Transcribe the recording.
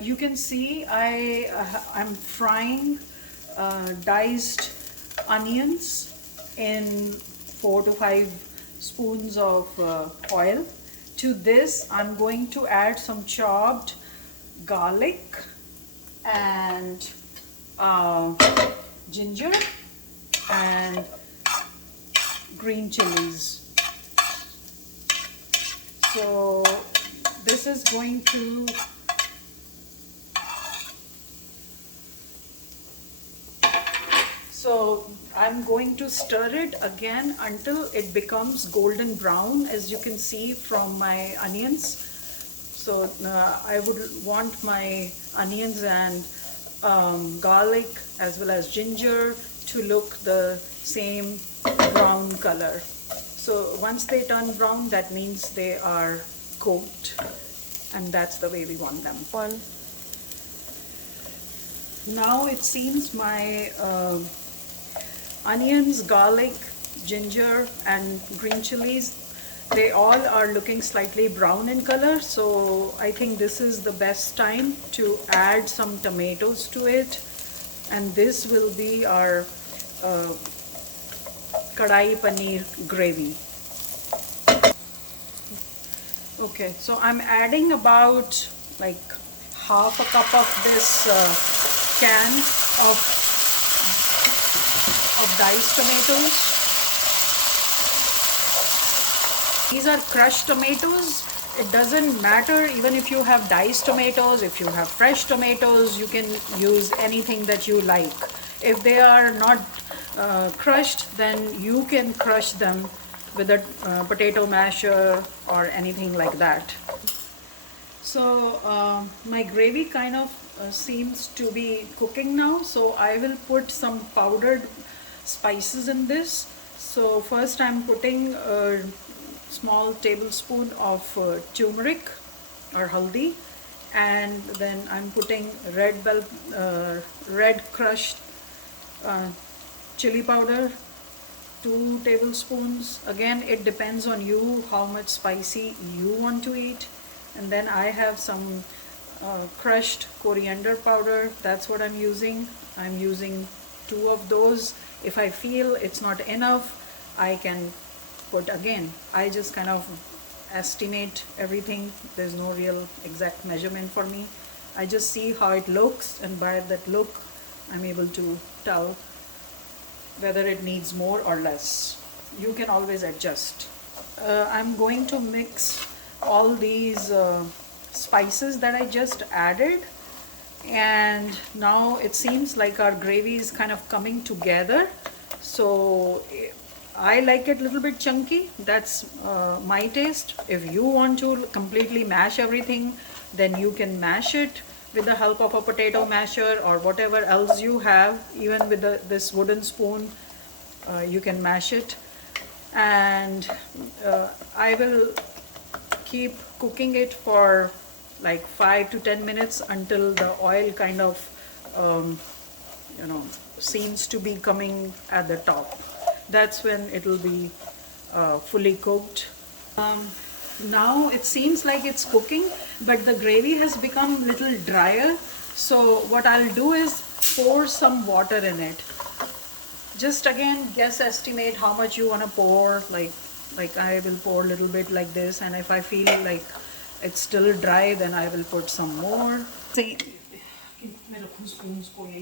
You can see I'm frying diced onions in 4 to 5 spoons of oil. To this I'm going to add some chopped garlic and ginger and green chilies. So this is going to I'm going to stir it again until it becomes golden brown, as you can see from my onions. So I would want my onions and garlic as well as ginger to look the same brown color. So once they turn brown, that means they are cooked, and that's the way we want them. Now it seems my onions, garlic, ginger and green chilies, they all are looking slightly brown in color. So I think this is the best time to add some tomatoes to it, and this will be our Khadai Paneer gravy. Okay, so I'm adding about like half a cup of this can of diced tomatoes. These are crushed tomatoes. It doesn't matter even if you have diced tomatoes, if you have fresh tomatoes, you can use anything that you like. If they are not crushed, then you can crush them with a potato masher or anything like that. So my gravy kind of seems to be cooking now, so I will put some powdered spices in this. So first I'm putting a small tablespoon of turmeric or haldi, and then I'm putting red crushed chili powder, 2 tablespoons. Again, it depends on you how much spicy you want to eat. And then I have some crushed coriander powder. That's what I'm using. I'm using 2 of those. If I feel it's not enough, I can put again. I just kind of estimate everything. There's no real exact measurement for me. I just see how it looks, and by that look I'm able to tell whether it needs more or less. You can always adjust. I'm going to mix all these spices that I just added, and now it seems like our gravy is kind of coming together. So I like it a little bit chunky. That's my taste. If you want to completely mash everything, then you can mash it with the help of a potato masher or whatever else you have. Even with this wooden spoon, you can mash it. And I will keep cooking it for like 5 to 10 minutes until the oil kind of seems to be coming at the top. That's when it will be fully cooked. Now it seems like it's cooking, but the gravy has become a little drier. So what I'll do is pour some water in it. Just again guess estimate how much you want to pour. Like I will pour a little bit like this, and if I feel like it's still dry, then I will put some more.